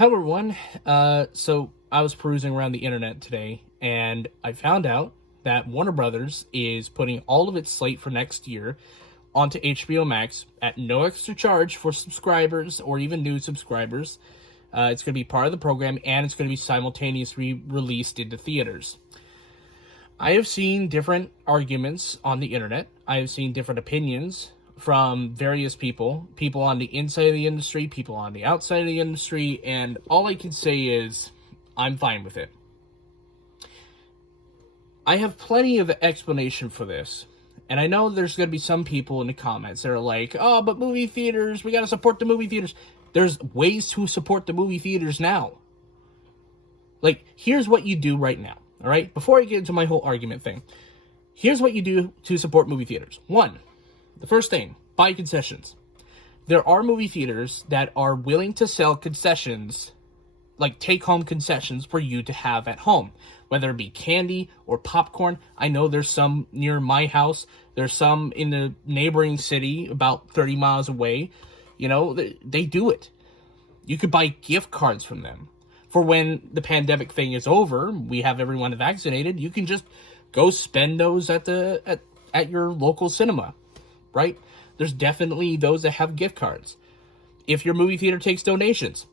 Hello, everyone. So I was perusing around the internet today, and I found out that Warner Brothers is putting all of its slate for next year onto HBO Max at no extra charge for subscribers or even new subscribers. It's going to be part of the program, and it's going to be simultaneously released into theaters. I have seen different arguments on the internet. I have seen different opinions from various people on the inside of the industry, people on the outside of the industry, and all I can say is I'm fine with it. I have plenty of explanation for this, and I know there's going to be some people in the comments that are like, oh, but movie theaters, we got to support the movie theaters. There's ways to support the movie theaters now. Like, here's what you do right now, all right? Before I get into my whole argument thing, here's what you do to support movie theaters. One, the first thing, buy concessions. There are movie theaters that are willing to sell concessions, like take-home concessions for you to have at home, whether it be candy or popcorn. I know there's some near my house. There's some in the neighboring city about 30 miles away. You know, they do it. You could buy gift cards from them. For when the pandemic thing is over, we have everyone vaccinated, you can just go spend those at your local cinema, right? There's definitely those that have gift cards. If your movie theater takes donations,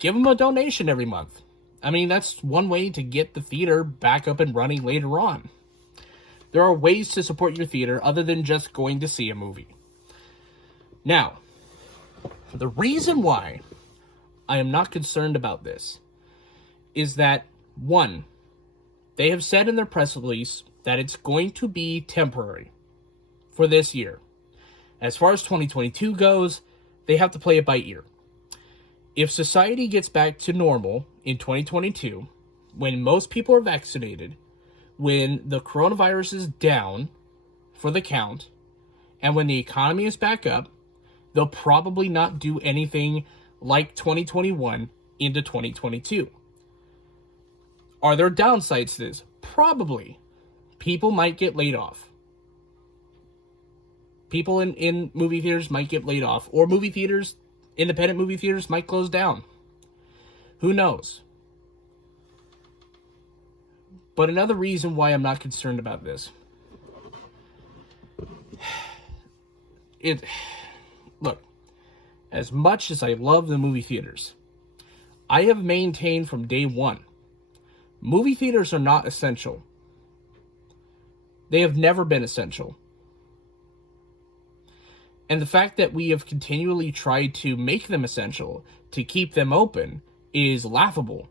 give them a donation every month. I mean, that's one way to get the theater back up and running later on. There are ways to support your theater other than just going to see a movie. Now, the reason why I am not concerned about this is that, one, they have said in their press release that it's going to be temporary for this year. As far as 2022 goes, they have to play it by ear. If society gets back to normal in 2022, when most people are vaccinated, when the coronavirus is down for the count, and when the economy is back up, they'll probably not do anything like 2021 into 2022. Are there downsides to this? Probably. People might get laid off. People in movie theaters might get laid off. Or movie theaters, independent movie theaters might close down. Who knows? But another reason why I'm not concerned about this. Look, as much as I love the movie theaters, I have maintained from day one, movie theaters are not essential. They have never been essential. And the fact that we have continually tried to make them essential, to keep them open, is laughable.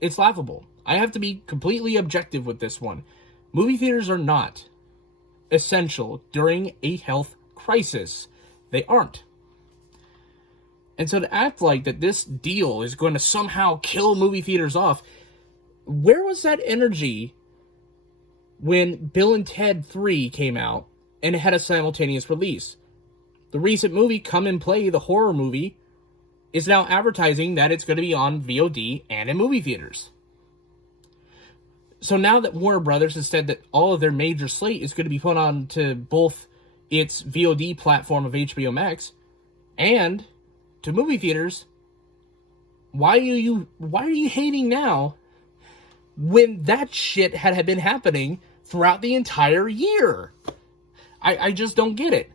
It's laughable. I have to be completely objective with this one. Movie theaters are not essential during a health crisis. They aren't. And so to act like that this deal is going to somehow kill movie theaters off, where was that energy when Bill and Ted 3 came out and it had a simultaneous release? The recent movie Come and Play, the horror movie, is now advertising that it's going to be on VOD and in movie theaters. So now that Warner Brothers has said that all of their major slate is going to be put on to both its VOD platform of HBO Max and to movie theaters, why are you hating now when that shit had been happening throughout the entire year? I just don't get it.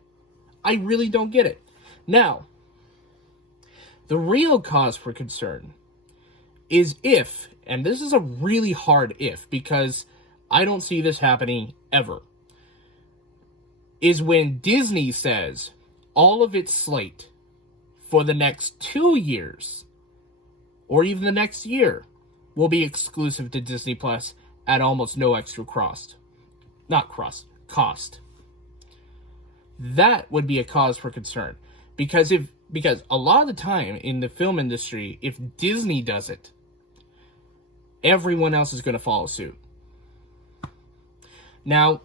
I really don't get it. Now, the real cause for concern is if, and this is a really hard if, because I don't see this happening ever, is when Disney says all of its slate for the next 2 years, or even the next year, will be exclusive to Disney Plus at almost no extra cost. That would be a cause for concern. Because a lot of the time in the film industry, if Disney does it, everyone else is going to follow suit. Now,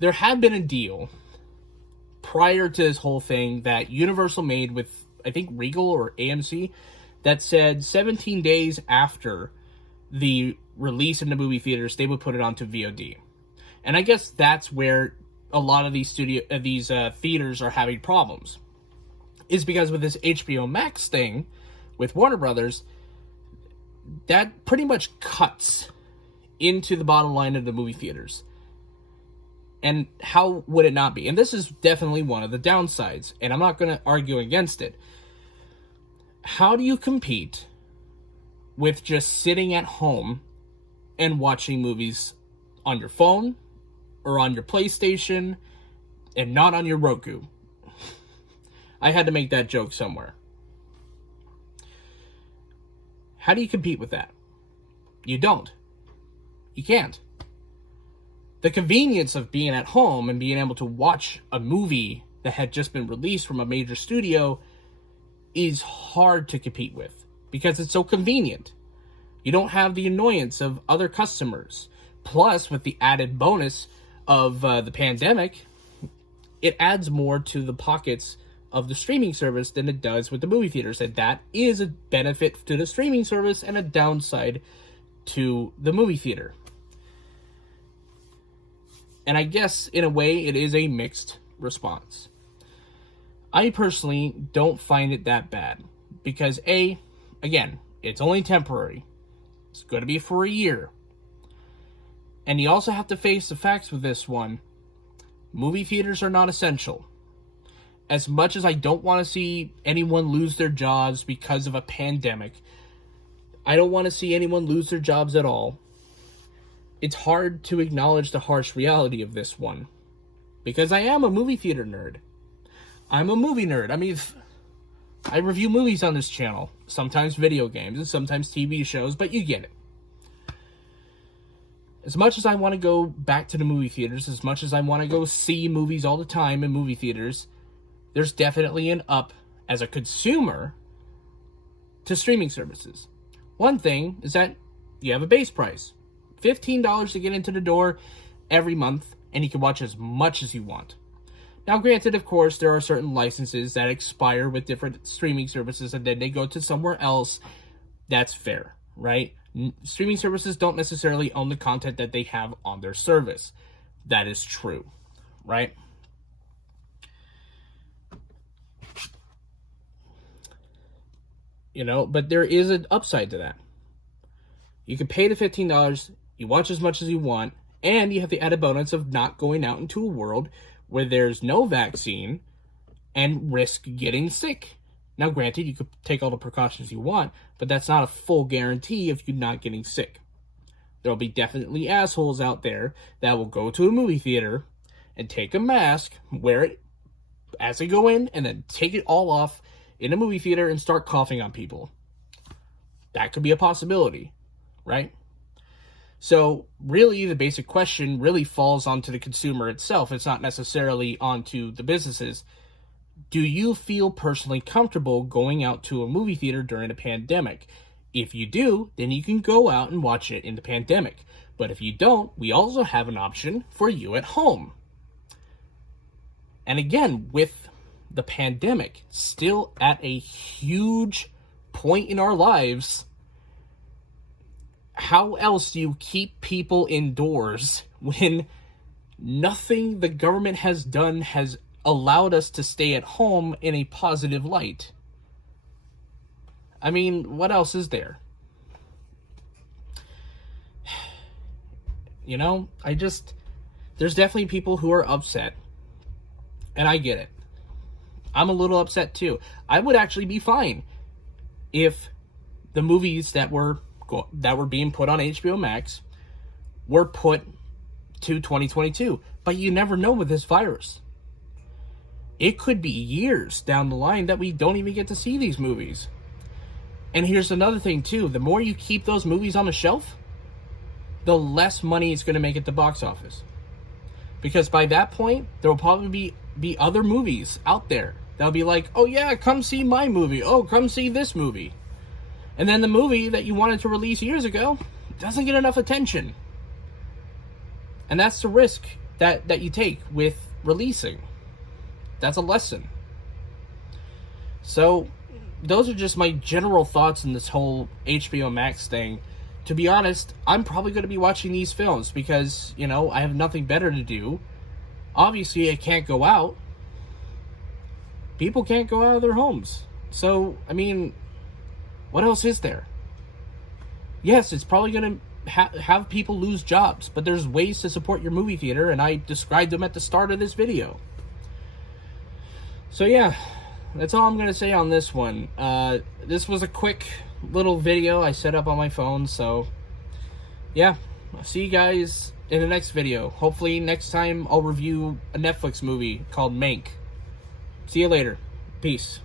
there had been a deal prior to this whole thing that Universal made with, I think, Regal or AMC, that said 17 days after the release in the movie theaters, they would put it onto VOD. And I guess that's where a lot of these theaters are having problems. is because with this HBO Max thing with Warner Brothers, that pretty much cuts into the bottom line of the movie theaters. And how would it not be? And this is definitely one of the downsides, and I'm not going to argue against it. How do you compete with just sitting at home and watching movies on your phone or on your PlayStation and not on your Roku? I had to make that joke somewhere. How do you compete with that? You don't. You can't. The convenience of being at home and being able to watch a movie that had just been released from a major studio is hard to compete with because it's so convenient. You don't have the annoyance of other customers. Plus, with the added bonus of the pandemic, it adds more to the pockets of the streaming service than it does with the movie theaters. And that is a benefit to the streaming service and a downside to the movie theater. And I guess, in a way, it is a mixed response. I personally don't find it that bad. Because, again, it's only temporary. It's going to be for a year. And you also have to face the facts with this one. Movie theaters are not essential. As much as I don't want to see anyone lose their jobs because of a pandemic, I don't want to see anyone lose their jobs at all. It's hard to acknowledge the harsh reality of this one. Because I am a movie theater nerd. I'm a movie nerd. I mean, I review movies on this channel. Sometimes video games and sometimes TV shows, but you get it. As much as I want to go back to the movie theaters, as much as I want to go see movies all the time in movie theaters, there's definitely an up as a consumer to streaming services. One thing is that you have a base price. $15 to get into the door every month, and you can watch as much as you want. Now, granted, of course, there are certain licenses that expire with different streaming services, and then they go to somewhere else. That's fair, right? Streaming services don't necessarily own the content that they have on their service. That is true, right? You know, but there is an upside to that. You can pay the $15, you watch as much as you want, and you have the added bonus of not going out into a world where there's no vaccine and risk getting sick. Now, granted, you could take all the precautions you want, but that's not a full guarantee of you not getting sick. There'll be definitely assholes out there that will go to a movie theater and take a mask, wear it as they go in, and then take it all off in a movie theater and start coughing on people. That could be a possibility, right? So, really, the basic question really falls onto the consumer itself. It's not necessarily onto the businesses. Do you feel personally comfortable going out to a movie theater during a pandemic? If you do, then you can go out and watch it in the pandemic. But if you don't, we also have an option for you at home. And again, with the pandemic still at a huge point in our lives, how else do you keep people indoors when nothing the government has done has allowed us to stay at home in a positive light? I mean, what else is there? You know, there's definitely people who are upset. And I get it. I'm a little upset too. I would actually be fine if the movies that were being put on HBO Max were put to 2022. But you never know with this virus. It could be years down the line that we don't even get to see these movies. And here's another thing too. The more you keep those movies on the shelf, the less money it's going to make at the box office. Because by that point, there will probably be other movies out there that'll be like, oh yeah, come see my movie. Oh, come see this movie. And then the movie that you wanted to release years ago doesn't get enough attention. And that's the risk that you take with releasing. That's a lesson. So, those are just my general thoughts on this whole HBO Max thing. To be honest, I'm probably going to be watching these films because, you know, I have nothing better to do. Obviously, I can't go out. People can't go out of their homes. So, I mean, what else is there? Yes, it's probably going to have people lose jobs, but there's ways to support your movie theater, and I described them at the start of this video. So yeah, that's all I'm going to say on this one. This was a quick little video I set up on my phone, so yeah, I'll see you guys in the next video. Hopefully next time I'll review a Netflix movie called Mank. See you later. Peace.